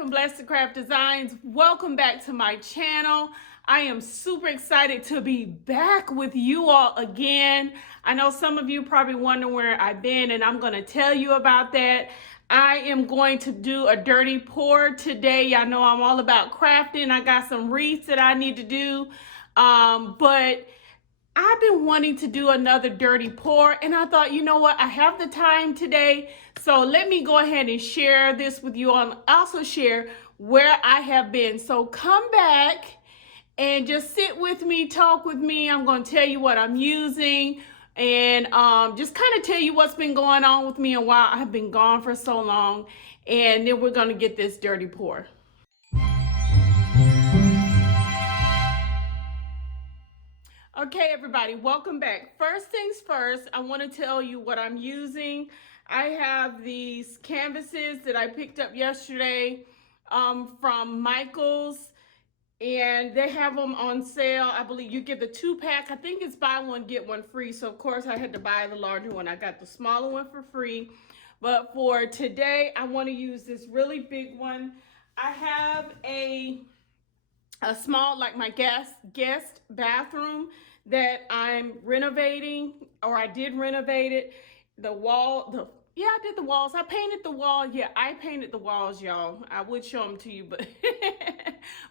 from Blessed to Craft Designs. Welcome back to my channel. I am super excited to be back with you all again. I know some of you probably wonder where I've been, and I'm going to tell you about that. I am going to do a dirty pour today. Y'all know I'm all about crafting. I got some wreaths that I need to do, but I've been wanting to do another dirty pour, and I thought, you know what, I have the time today, so let me go ahead and share this with you all, and also share where I have been. So come back and just sit with me, talk with me. I'm going to tell you what I'm using, and just kind of tell you what's been going on with me and why I've been gone for so long, and then we're going to get this dirty pour. Okay, everybody, welcome back. First things first, I want to tell you what I'm using. I have these canvases that I picked up yesterday from Michael's, and they have them on sale. I believe you get the 2-pack. I think it's buy one, get one free. So, of course, I had to buy the larger one. I got the smaller one for free. But for today, I want to use this really big one. I have a small, like my guest bathroom that I'm renovating, or I did renovate it. Yeah, I did the walls. I painted the wall. Yeah, I painted the walls, y'all. I would show them to you, but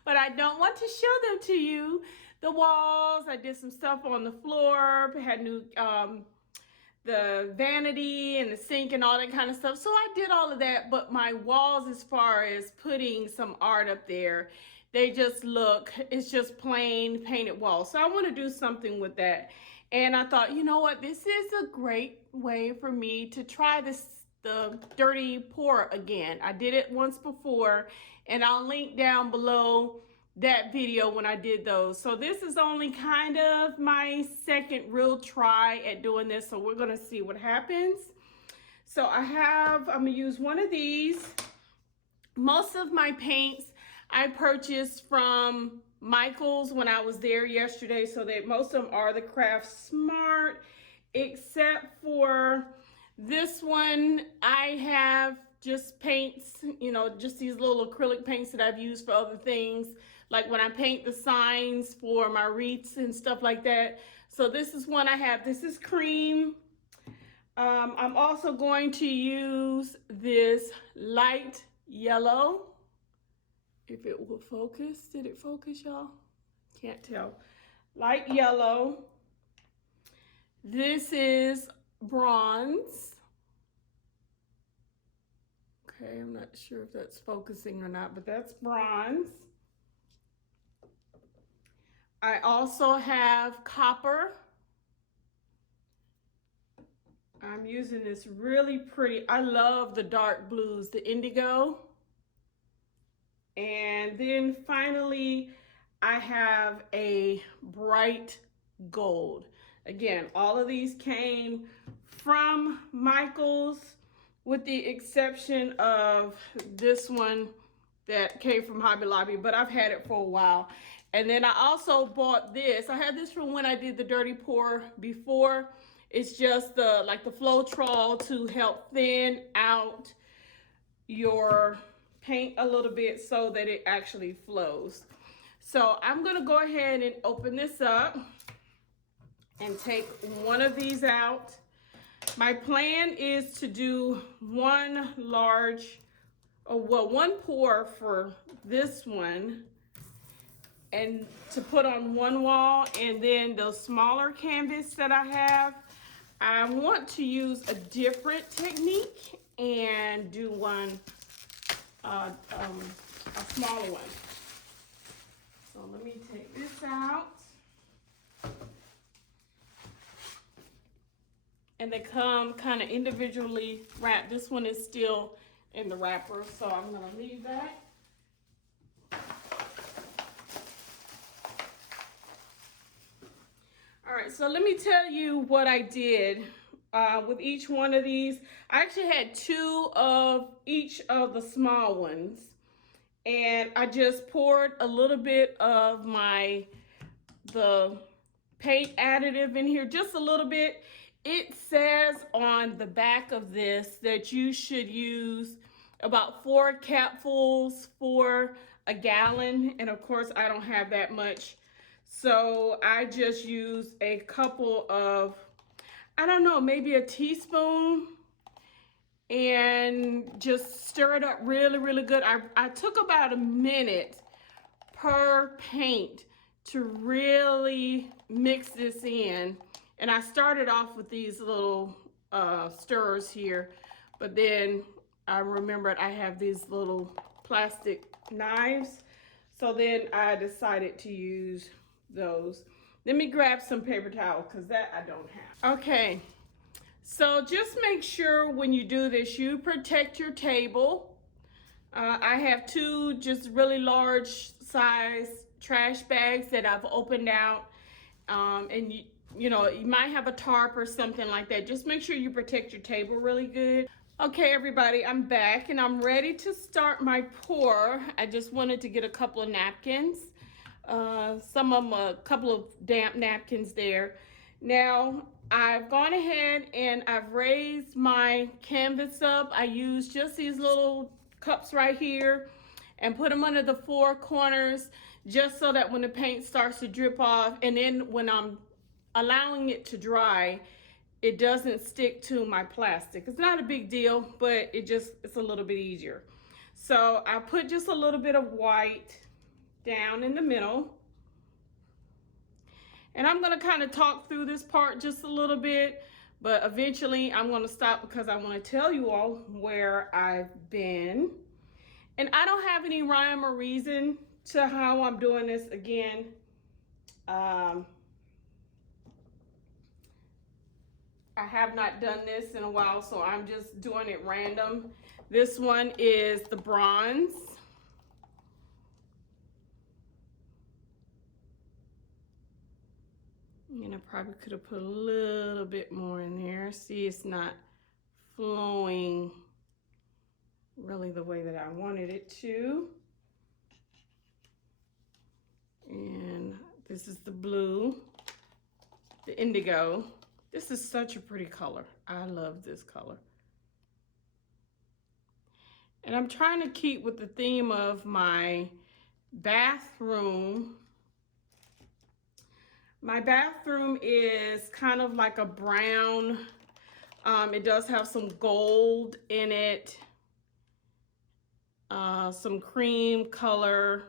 but I don't want to show them to you. The walls, I did some stuff on the floor, had new the vanity and the sink and all that kind of stuff. So I did all of that, but my walls, as far as putting some art up there, they just look, it's just plain painted walls. So I want to do something with that. And I thought, you know what, this is a great way for me to try the dirty pour again. I did it once before, and I'll link down below that video when I did those. So this is only kind of my second real try at doing this. So we're gonna see what happens. So I'm gonna use one of these. Most of my paints I purchased from Michael's when I was there yesterday, so that most of them are the Craft Smart, except for this one. I have just paints, you know, just these little acrylic paints that I've used for other things, like when I paint the signs for my wreaths and stuff like that. So this is one I have. This is cream. I'm also going to use this light yellow. If it will focus. Did it focus, y'all? Can't tell. Light yellow. This is bronze. Okay, I'm not sure if that's focusing or not, but that's bronze. I also have copper. I'm using this really pretty, I love the dark blues, the indigo. And then finally, I have a bright gold. Again, all of these came from Michael's, with the exception of this one that came from Hobby Lobby, but I've had it for a while. And then I also bought this. I had this from when I did the dirty pour before. It's just like the Floetrol to help thin out your paint a little bit so that it actually flows. So I'm gonna go ahead and open this up and take one of these out. My plan is to do one pour for this one and to put on one wall, and then the smaller canvas that I have, I want to use a different technique and do one a smaller one. So let me take this out. And they come kind of individually wrapped. This one is still in the wrapper, so I'm gonna leave that. All right, so let me tell you what I did with each one of these. I actually had 2 of each of the small ones, and I just poured a little bit of the paint additive in here, just a little bit. It says on the back of this that you should use about 4 capfuls for a gallon, and of course I don't have that much, so I just use a couple of, I don't know, maybe a teaspoon, and just stir it up really good. I took about a minute per paint to really mix this in, and I started off with these little stirrers here, but then I remembered I have these little plastic knives, so then I decided to use those. Let me grab some paper towel because that I don't have. Okay, so just make sure when you do this, you protect your table. I have 2 just really large size trash bags that I've opened out. And you know, you might have a tarp or something like that. Just make sure you protect your table really good. Okay, everybody, I'm back and I'm ready to start my pour. I just wanted to get a couple of napkins. Some of them, a couple of damp napkins there. Now, I've gone ahead and I've raised my canvas up. I used just these little cups right here and put them under the 4 corners just so that when the paint starts to drip off, and then when I'm allowing it to dry, it doesn't stick to my plastic. It's not a big deal, but it's a little bit easier. So I put just a little bit of white down in the middle. And I'm gonna kind of talk through this part just a little bit, but eventually I'm gonna stop because I wanna tell you all where I've been. And I don't have any rhyme or reason to how I'm doing this again. I have not done this in a while, so I'm just doing it random. This one is the bronze. And I probably could have put a little bit more in there. See, it's not flowing really the way that I wanted it to. And this is the blue, the indigo. This is such a pretty color. I love this color. And I'm trying to keep with the theme of my bathroom. My bathroom is kind of like a brown. It does have some gold in it, some cream color.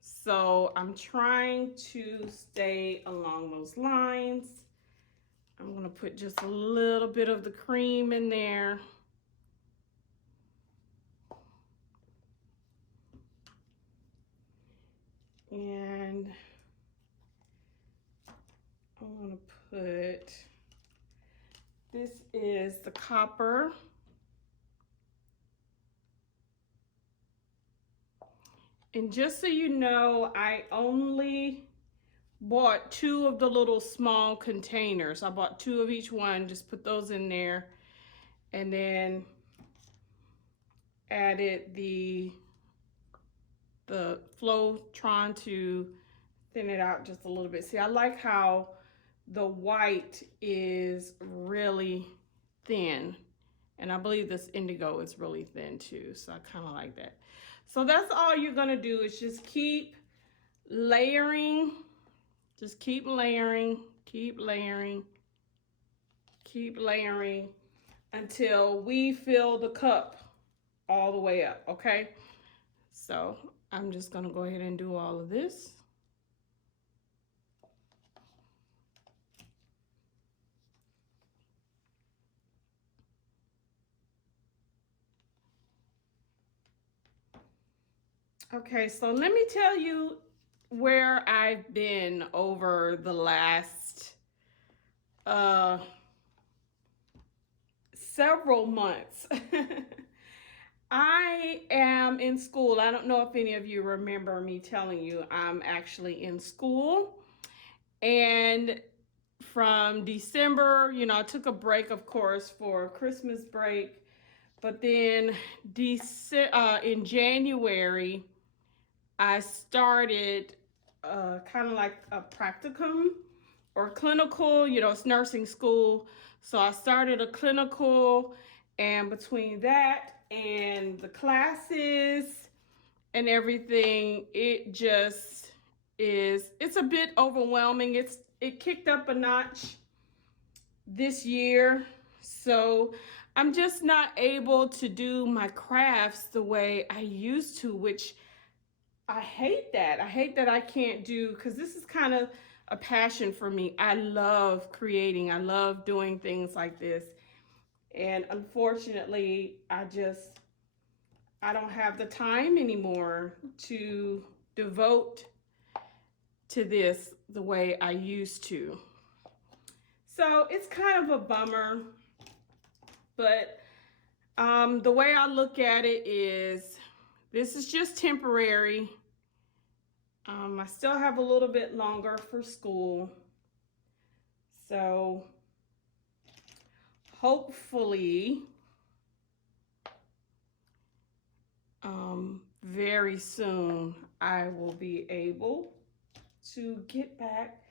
So I'm trying to stay along those lines. I'm gonna put just a little bit of the cream in there. And I'm gonna put, this is the copper. And just so you know, I only bought 2 of the little small containers. I bought 2 of each one, just put those in there, and then added the Flowtron to thin it out just a little bit. See, I like how the white is really thin, and I believe this indigo is really thin too, so I kind of like that. So that's all you're gonna do, is just keep layering. Just keep layering, keep layering, keep layering until we fill the cup all the way up, okay? So I'm just gonna go ahead and do all of this. Okay, so let me tell you where I've been over the last several months. I am in school. I don't know if any of you remember me telling you I'm actually in school. And from December, you know, I took a break, of course, for Christmas break. But then in January, I started kind of like a practicum or clinical, you know, it's nursing school. So I started a clinical, and between that and and the classes and everything, it just is, it's a bit overwhelming. It kicked up a notch this year, so I'm just not able to do my crafts the way I used to, which I hate that. I hate that I can't do, because this is kind of a passion for me. I love creating. I love doing things like this. And unfortunately, I don't have the time anymore to devote to this the way I used to. So it's kind of a bummer, but the way I look at it is this is just temporary. I still have a little bit longer for school. So hopefully, very soon I will be able to get back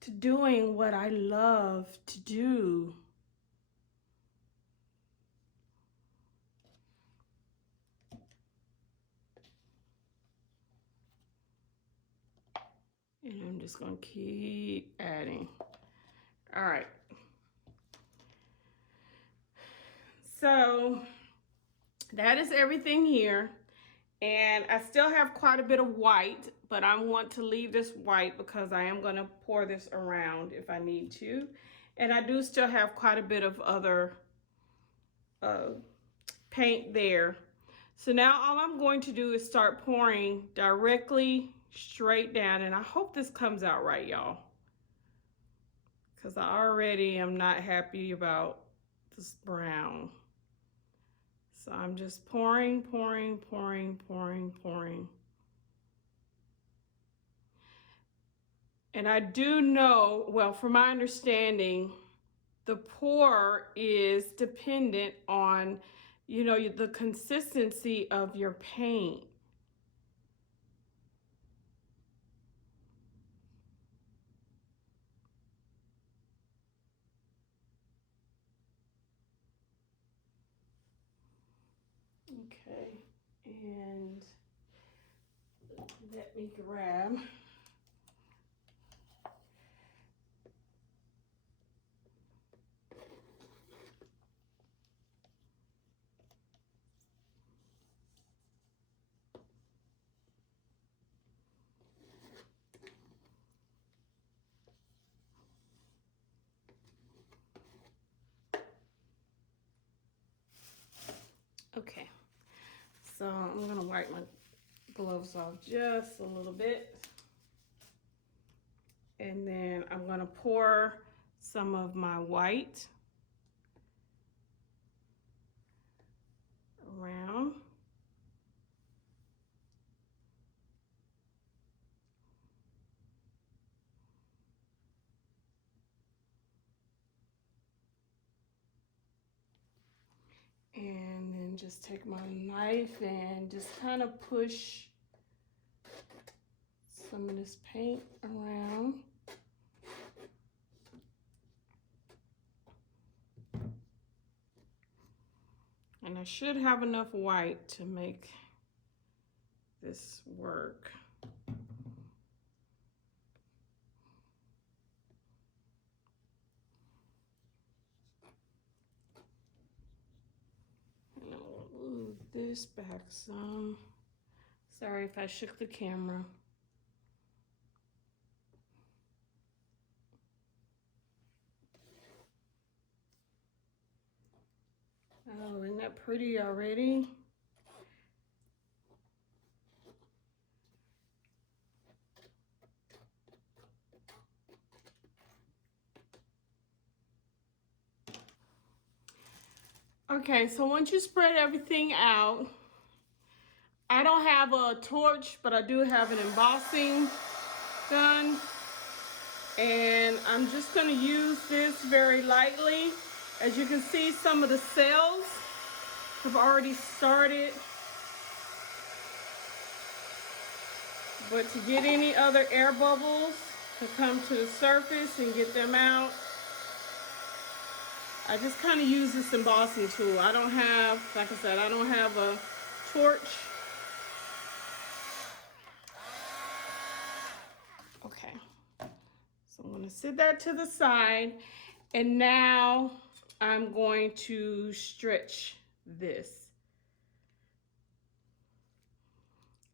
to doing what I love to do. And I'm just gonna keep adding. All right. So that is everything here. And I still have quite a bit of white, but I want to leave this white because I am gonna pour this around if I need to. And I do still have quite a bit of other paint there. So now all I'm going to do is start pouring directly straight down, and I hope this comes out right, y'all, because I already am not happy about this brown. So I'm just pouring, pouring, pouring, pouring, pouring. And I do know, well, from my understanding, the pour is dependent on, you know, the consistency of your paint. Okay, and let me grab okay, so I'm gonna wipe my gloves off just a little bit. And then I'm gonna pour some of my white around. And then just take my knife and just kind of push some of this paint around. And I should have enough white to make this work. And I'll move this back some. Sorry if I shook the camera. Oh, isn't that pretty already? Okay, so once you spread everything out, I don't have a torch, but I do have an embossing gun. And I'm just gonna use this very lightly. As you can see, some of the cells have already started. But to get any other air bubbles to come to the surface and get them out, I just kind of use this embossing tool. I don't have, like I said, I don't have a torch. Okay, so I'm going to sit that to the side, and now I'm going to stretch this.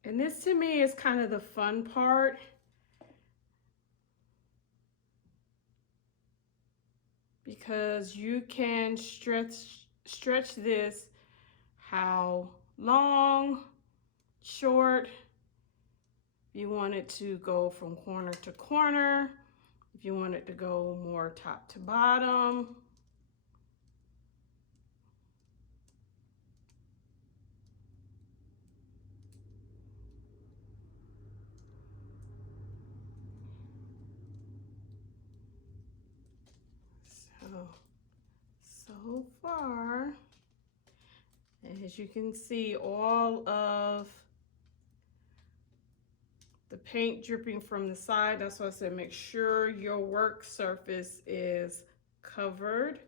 And this to me is kind of the fun part. Because you can stretch this how long, short. If you want it to go from corner to corner, if you want it to go more top to bottom. So far, as you can see, all of the paint dripping from the side. That's why I said make sure your work surface is covered.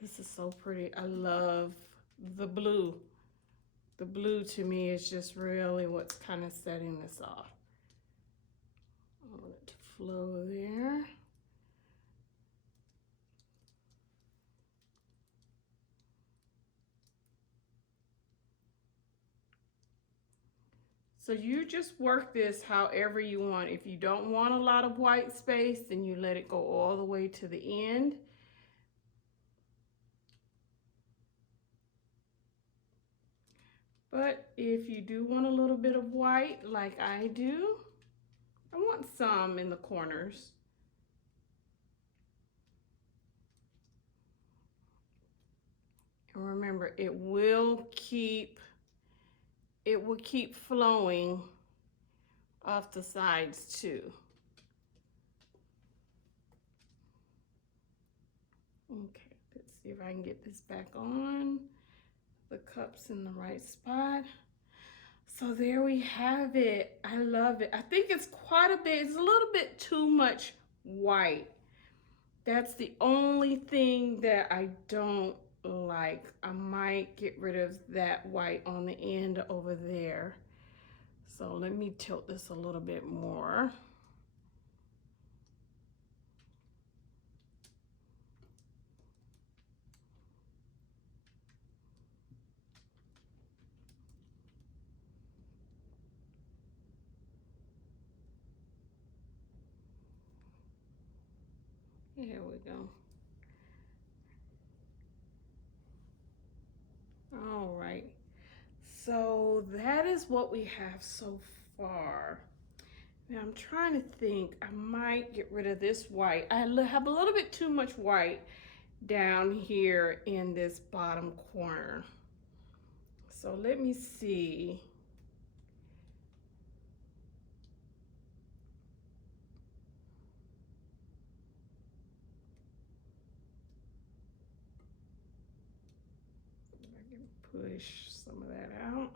This is so pretty. I love the blue. The blue to me is just really what's kind of setting this off. I want it to flow there. So you just work this however you want. If you don't want a lot of white space, then you let it go all the way to the end. But if you do want a little bit of white, like I do, I want some in the corners. And remember, it will keep flowing off the sides too. Okay, let's see if I can get this back on. The cup's in the right spot. So there we have it. I love it. I think it's quite a bit. It's a little bit too much white. That's the only thing that I don't like. I might get rid of that white on the end over there. So let me tilt this a little bit more. Here we go. All right. So that is what we have so far. Now I'm trying to think, I might get rid of this white. I have a little bit too much white down here in this bottom corner. So let me see. If I can push some of that out.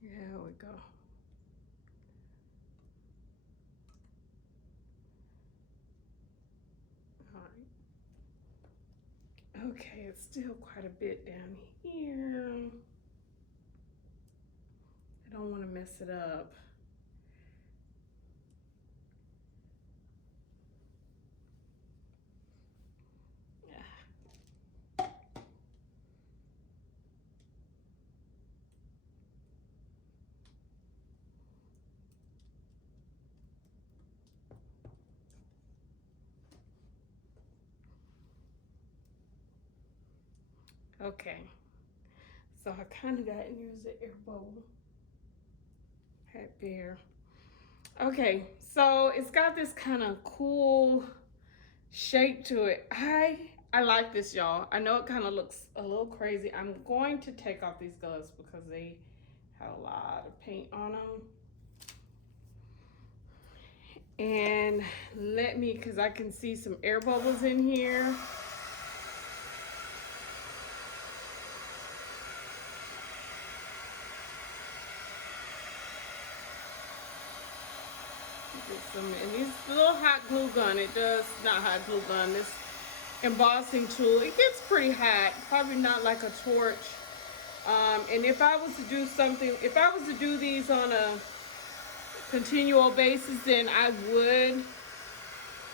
There we go. All right. Okay, it's still quite a bit down here. I don't want to mess it up. Okay, so I kind of got, and here's the air bubble right there. Okay, so it's got this kind of cool shape to it. I like this, y'all. I know it kind of looks a little crazy. I'm going to take off these gloves because they have a lot of paint on them. And let me, because I can see some air bubbles in here. Get some, and these little hot glue gun, it does, not hot glue gun, this embossing tool, it gets pretty hot, probably not like a torch. And if I was to do something, if I was to do these on a continual basis, then I would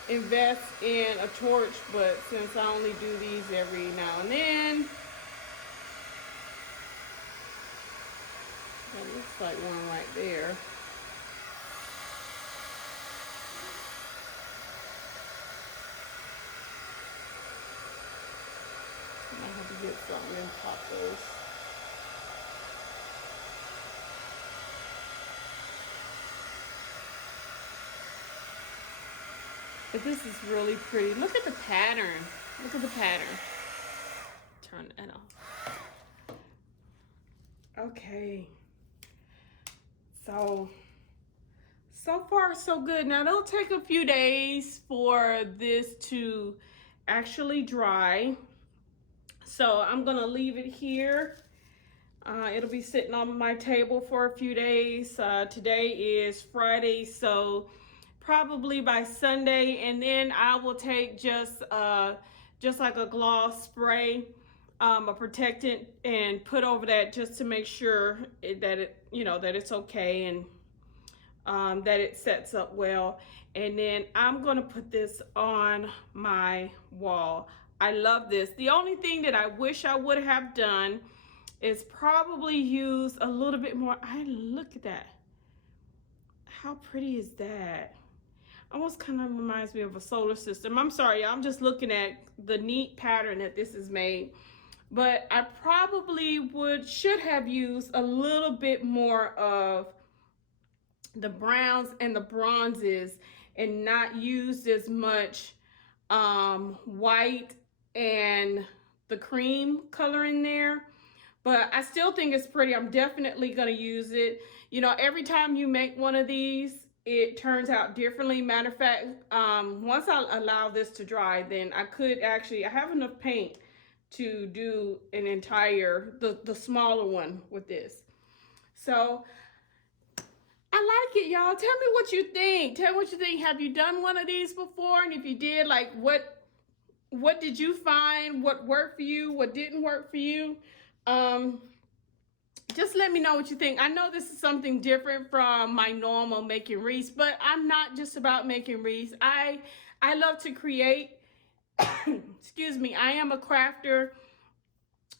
invest in a torch, but since I only do these every now and then, that looks like one right there. I have to get something and pop those. But this is really pretty. Look at the pattern. Look at the pattern. Turn that off. Okay. So far so good. Now it'll take a few days for this to actually dry. So I'm gonna leave it here. It'll be sitting on my table for a few days. Today is Friday, so probably by Sunday, and then I will take just like a gloss spray, a protectant, and put over that just to make sure that it, that it's okay, and that it sets up well. And then I'm gonna put this on my wall. I love this. The only thing that I wish I would have done is probably use a little bit more. Look at that. How pretty is that? Almost kind of reminds me of a solar system. I'm sorry, I'm just looking at the neat pattern that this is made. But I probably should have used a little bit more of the browns and the bronzes and not used as much white and the cream color in there. But I still think it's pretty. I'm definitely gonna use it. Every time you make one of these, it turns out differently. Matter of fact, once I allow this to dry, then I have enough paint to do an entire, the smaller one with this. So I like it, y'all. Tell me what you think. Tell me what you think. Have you done one of these before? And if you did, like, what did you find? What worked for you? What didn't work for you? Just let me know what you think. I know this is something different from my normal making wreaths, but I'm not just about making wreaths. I love to create. Excuse me. I am a crafter,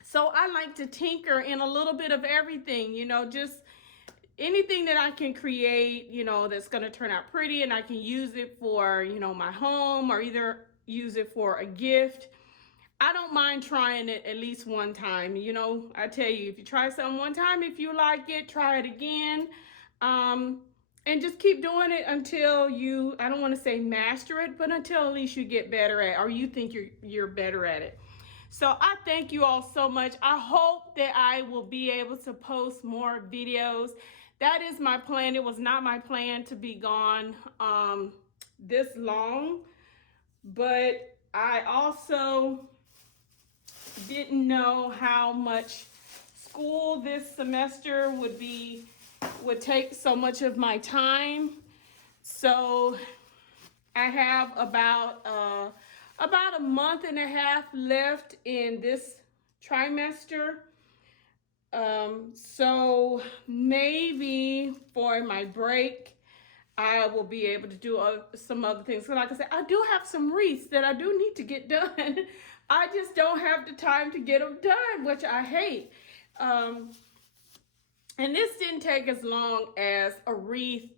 so I like to tinker in a little bit of everything. Just anything that I can create, that's going to turn out pretty, and I can use it for, my home, or either use it for a gift. I don't mind trying it at least one time. I tell you, if you try something one time, if you like it, try it again. And just keep doing it until you, I don't want to say master it, but until at least you get better at it, or you think you're better at it. So I thank you all so much. I hope that I will be able to post more videos. That is my plan. It was not my plan to be gone this long, but I also didn't know how much school this semester would take so much of my time. So I have about a month and a half left in this trimester. So maybe for my break, I will be able to do some other things. So like I said, I do have some wreaths that I do need to get done. I just don't have the time to get them done, which I hate. And this didn't take as long as a wreath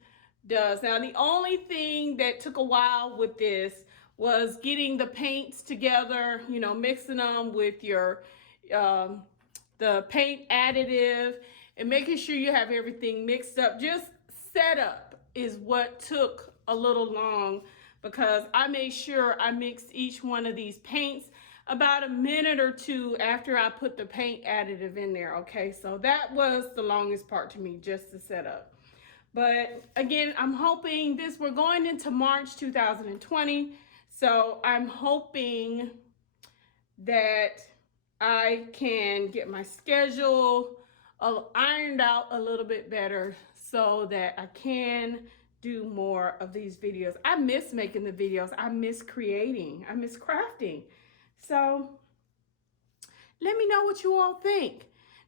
does. Now, the only thing that took a while with this was getting the paints together, mixing them with your the paint additive and making sure you have everything mixed up. Just setup is what took a little long, because I made sure I mixed each one of these paints about a minute or two after I put the paint additive in there. Okay, so that was the longest part to me, just to set up. But again, I'm hoping we're going into March 2020, so I'm hoping that I can get my schedule ironed out a little bit better so that I can do more of these videos. I miss making the videos. I miss creating. I miss crafting. So let me know what you all think.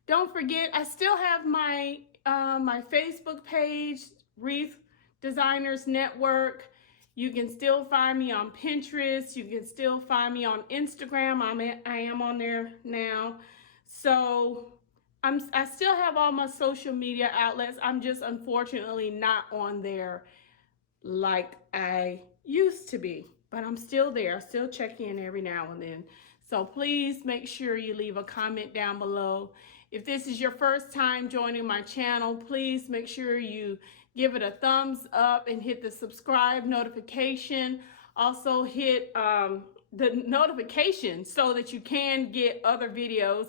Don't forget, I still have my my Facebook page, Wreath Designers Network. You can still find me on Pinterest. You can still find me on Instagram. I am on there now. So I still have all my social media outlets. I'm just unfortunately not on there like I used to be, but I'm still there. I still check in every now and then. So please make sure you leave a comment down below. If this is your first time joining my channel, please make sure you give it a thumbs up and hit the subscribe notification. Also hit the notification so that you can get other videos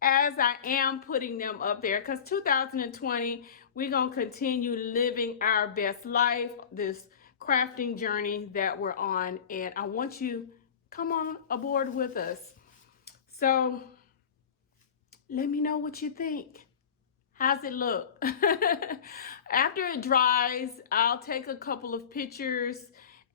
as I am putting them up there, because 2020, we're going to continue living our best life, this crafting journey that we're on, and I want you to come on aboard with us. So let me know what you think. How's it look? After it dries, I'll take a couple of pictures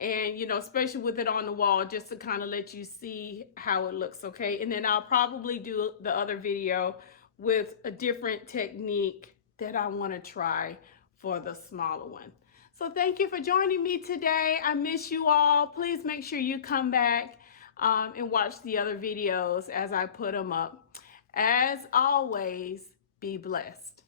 and, you know, especially with it on the wall, just to kind of let you see how it looks, okay? And then I'll probably do the other video with a different technique that I want to try for the smaller one. So thank you for joining me today. I miss you all. Please make sure you come back and watch the other videos as I put them up. As always, be blessed.